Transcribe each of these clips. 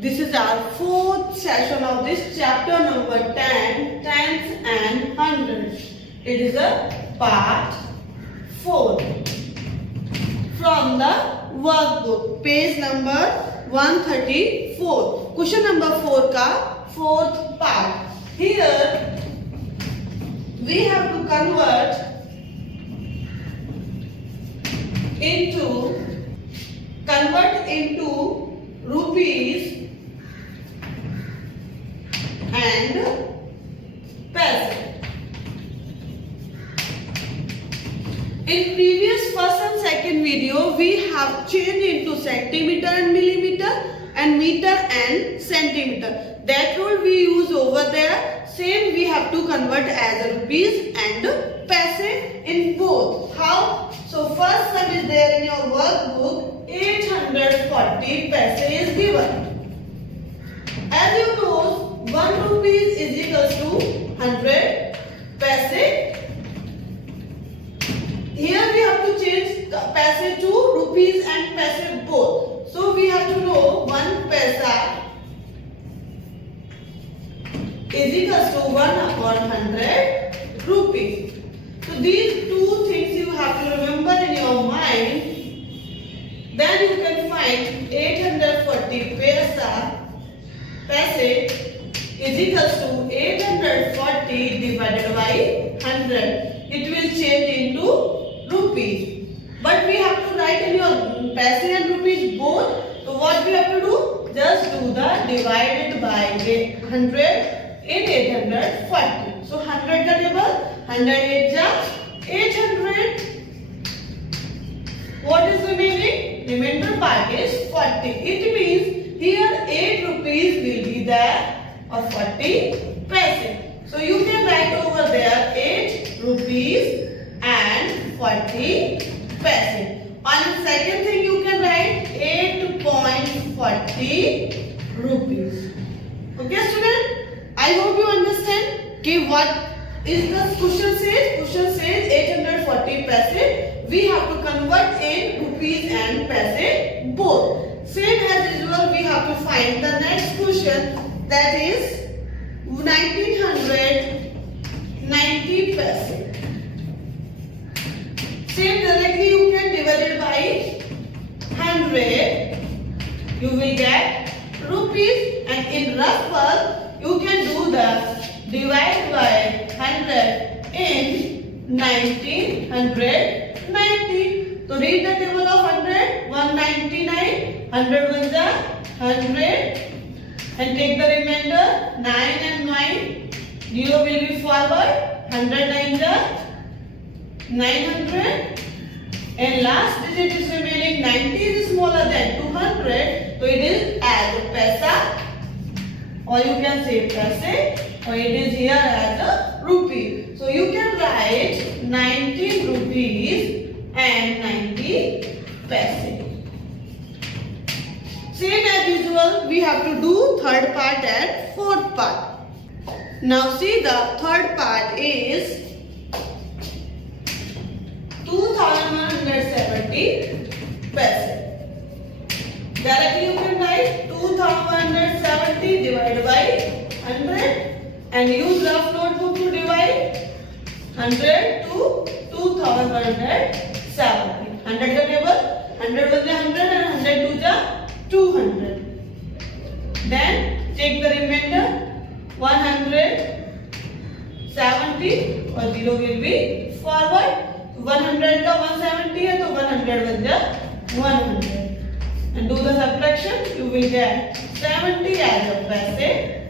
this is our fourth session of this chapter number 10, tens and hundreds. It is a part 4 from the workbook, page number 134. Question number 4 का fourth part. Here we have to convert into rupees and paise. In previous first and second video, we have changed into centimeter and millimeter and meter and centimeter. That rule we use over there. Same we have to convert as rupees and paise in both. How? So first sum is there in your workbook. 840 paise is given. As you know, 1 rupees is equals to 100 paise. Here we have to change paise to rupees and paise both. So we have to know 1 paise is equals to 1 upon 100 rupees. So these two things you have to remember in your mind. Then you can find 840 paise is equals to 840 divided by 100. It will change into rupees. But we have to write in your paise and rupees both. So what we have to do? Just do the divided by 100 in 840. So 100 का table, 108 जा 800. What is remaining? Remainder part is 40. It means here 8 rupees will be there or 40 paise. So you can write over there 8 rupees and 40 paise. On the second thing you can write 8.40 rupees. Okay student? I hope you understand. Okay, what is the question says? Question says 840 paise. We have to convert in rupees and paise both. Same as usual, we have to find the next question, that is 1990 paise. Same directly you can divide it by 100. You will get rupees, and in rough work you can do the divide by 100 in 1990. So read the table of 100. 199. 100 was the 100. And take the remainder. 9 and 9. 0 will be forward. 109 the 900. And last digit is remaining. 90 is smaller than 200. So it is as a paise. Or you can say paise. Or it is here as a rupee. So you can write 19 rupees and 90 paise. Same as usual, we have to do third part and fourth part. Now see, the third part is 2170 paise. Directly you can write 2170 divided by 100 and use rough notebook to divide 100 to 2170. 100 का table, 100 was 100 and 100 to the 200. Then take the remainder 170 or 0 will be forward. 100 का 170 है तो 100 was the 100. And do the subtraction, you will get 70 as a paise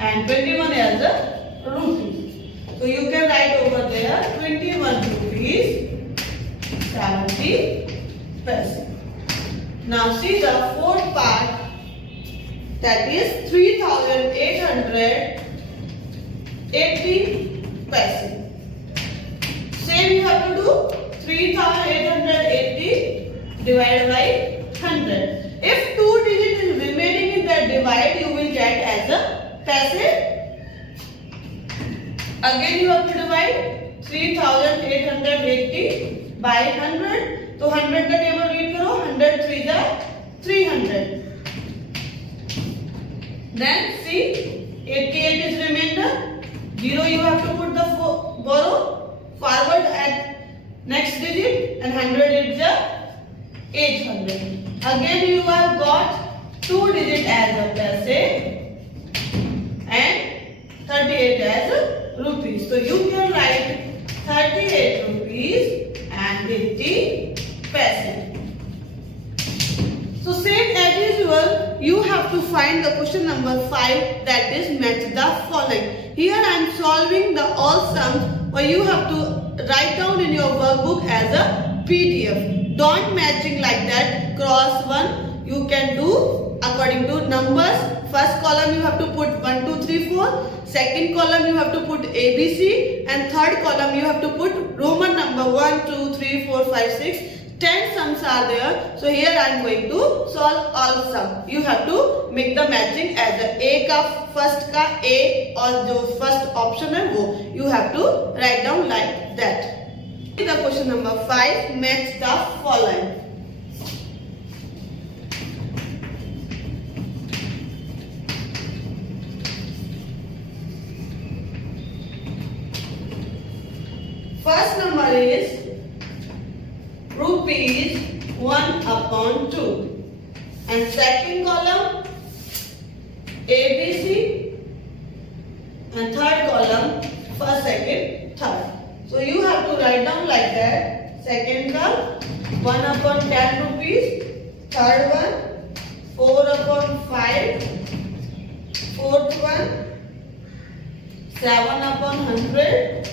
and 21 as a rupee. So you can write over there 21 rupees 70 paise. Now see the fourth part, that is 3880 paise. Same you have to do 3880 divided by 100. If 2 digits is remaining in the divide, you will get as a paise. Again you have to divide 3880 by 100. तो 100 का table read करो. 100 3 जा 300. Then see, 88 is remainder. 0 you have to put the borrow forward at next digit, and 100 is the 800. Again you have got 2 digit as a paise and 38 as a rupees. So you can write 38 rupees and 80 paise. So same as usual, you have to find the question number 5, that is match the following. Here I am solving the all sums, or you have to write down in your workbook as a PDF. Don't matching like that, cross one. You can do according to numbers. First column you have to put 1, 2, 3, 4. Second column you have to put ABC, and third column you have to put Roman number 1, 2, 3, 4, 5, 6. 10 sums are there. So here I am going to solve all sum. You have to make the matching as a का first का A और जो first option है वो you have to write down like that. The question number 5, match the following. First number is rupees 1/2, and second column ABC, and third column first, second, third. So you have to write down like that. Second column 1/10 rupees, third one 4/5, fourth one 7/100,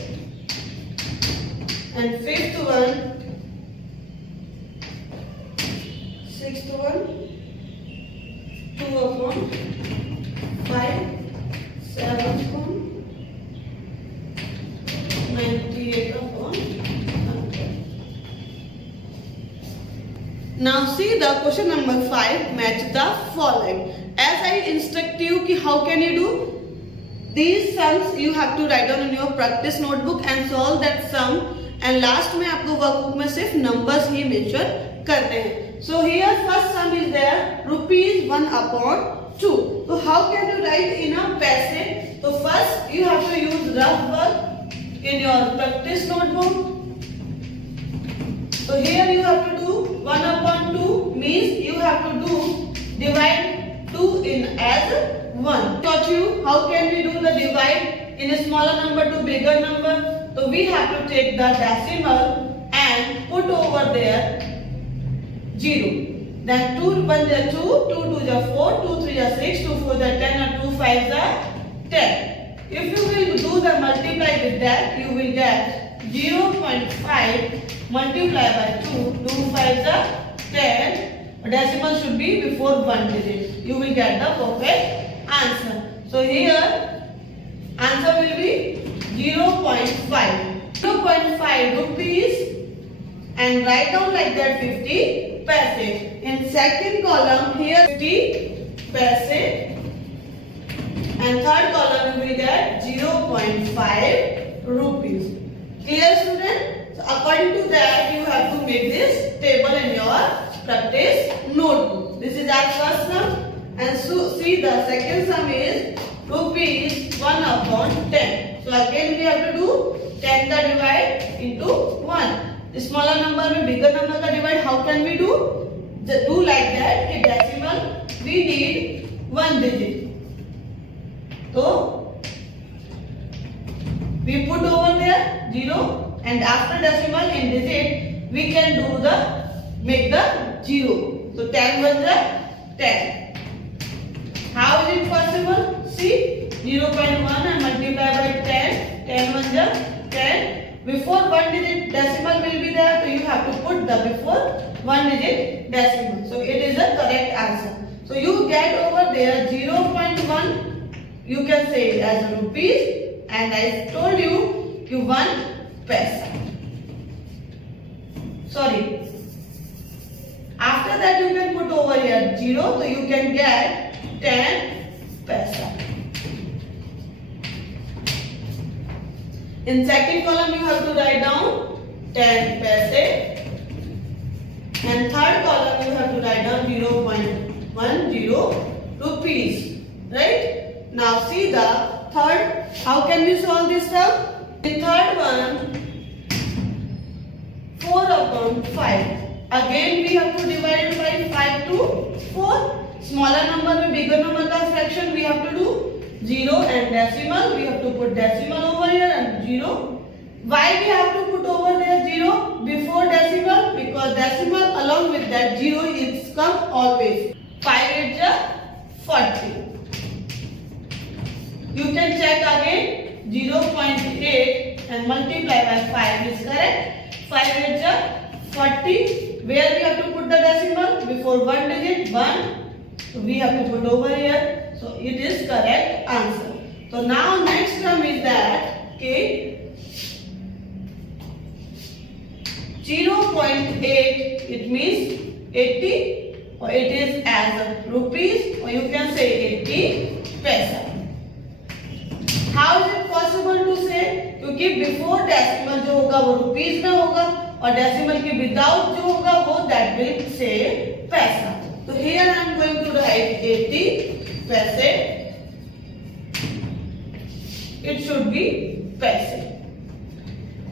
and fifth one, sixth one 2/5, seventh one 98/100. Now see the question number 5, match the following. As I instruct you कि how can you do these sums, you have to write down in your practice notebook and solve that sum. And last में आपको workbook में सिर्फ numbers ही mention करने हैं. So here first sum is there, rupees 1/2. So how can you write in a paise? So first you have to use rough work in your practice notebook. So here you have to do 1/2 means you have to do divide 2 in as 1. Taught you how can we do the divide in a smaller number to bigger number. So we have to take the decimal and put over there 0. Then 2 1 is 2, 2 2 is 4, 2 3 is 6, 2 4 is 10, and 2 5 is 10. If you will do the multiply with that, you will get 0.5 multiplied by 2, 2 5 is 10. Decimal should be before 1 digit. You will get the perfect answer. So here answer will be 0.5. 0.5 rupees, and write down like that 50 paise. In second column here 50 paise, and third column you will get 0.5 rupees. Clear, student? So according to that you have to make this table in your practice notebook. This is our first sum, and so see the second sum is rupees 1/10. So again we have to do 10 का divide into 1. Smaller number में bigger number का divide how can we do? Just do like that कि decimal we need 1 digit. So we put over there 0, and after decimal in digit we can do the make the 0. So 10 was the 10. How is it possible? See 0.1 and multiply by 10. 10 was the 10. Before 1 digit decimal will be there, so you have to put the before 1 digit decimal. So it is the correct answer. So you get over there 0.1, you can say it as rupees, and I told you 1 paise. Sorry. After that you can put over here 0, so you can get 10 paise. In second column you have to write down 10 paise, and third column you have to write down 0.10 rupees. right? Now see the third. How can we solve this sum? The third one, 4 upon 5. Again we have to divide it by 5 to 4. Smaller number में bigger number का fraction we have to do 0 and decimal. We have to put decimal over here and 0. Why we have to put over there 0 before decimal? Because decimal along with that 0 is come always. 5 8 ja 40. You can check again 0.8 and multiply by 5 is correct. 5 8 ja 40. Where we have to put the decimal? Before one digit 1. So we have to put over here. So it is correct answer. So now next term is that okay, 0.8 it means 80 or it is as rupees or you can say 80 paisa. How is it possible to say? क्योंकि before decimal जो होगा वो rupees में होगा और decimal के without जो होगा वो that will say पैसा. So here I am going to write 80 paise. It should be paise.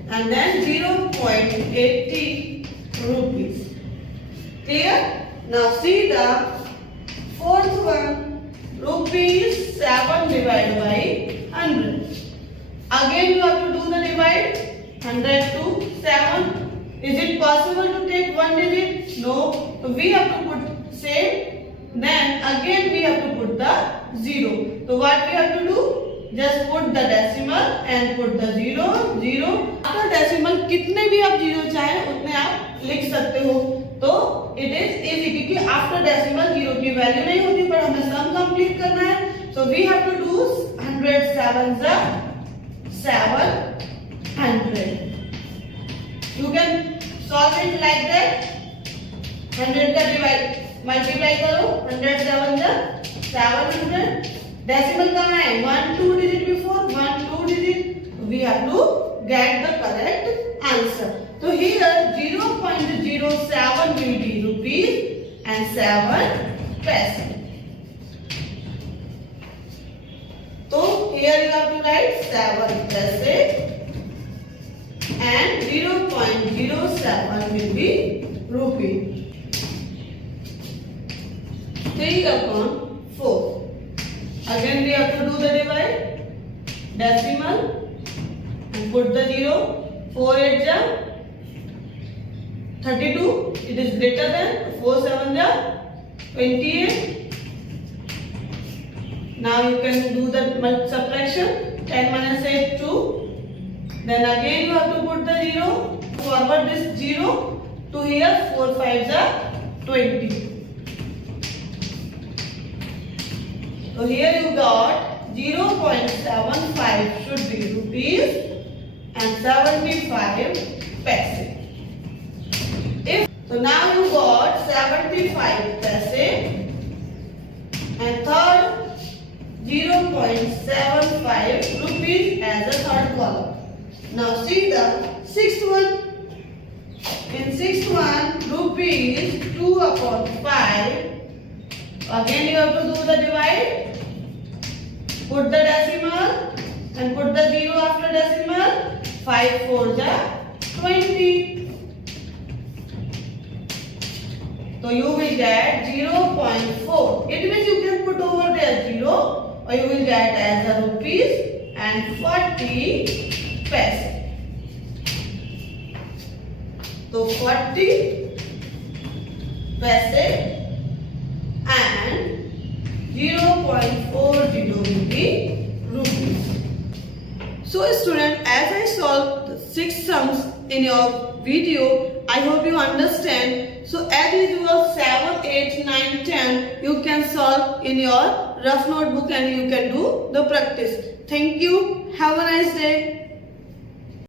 And then 0.80 rupees. Clear? Now see the fourth one. Rupees 7 divided by 100. Again you have to do the divide. 100 to 7. Is it possible to take one digit? No. So we have to put same. Then again we have to put the 0. So what we have to do? Just put the decimal and put the 0 0. After decimal कितने भी आप 0 चाहे उतने आप लिख सकते हो. तो it is easy क्योंकि after decimal 0 की वैल्यू नहीं होती पर हमें sum complete करना है. So we have to do 100 7s are 700. You can solve it like that. 100 का divide multiply करो 100 7s are 700. Decimal कहाँ है? 1 2 digit before 1 2 digit. We have to get the correct answer. So here 0.07 will be rupees and 7 paise. So here you have to write 7 paise and 0.07 will be rupee. 3 upon 4. Again we have to do the divide. Decimal and put the 0. 4 8 ja 32. It is greater than 4 7 ja 28. Now you can do the subtraction. 10 minus 8 2. Then again you have to put the 0. Forward this 0 to here. 4 5 ja 20. So here you got 0.75 should be rupees and 75 paise. So now you got 75 paise and third 0.75 rupees as a third column. Now see the sixth one. In sixth one rupees 2 upon 5. Again you have to do the divide. Put the decimal and put the 0 after decimal. 5 4 ja 20. So you will get 0.4. It means you can put over there 0 or you will get as a rupees and 40 paise. So 40 paise and 0.40 will be rupees. So student, as I solved the 6 sums in your video, I hope you understand. So as usual 7, 8, 9, 10 you can solve in your rough notebook and you can do the practice. Thank you. Have a nice day.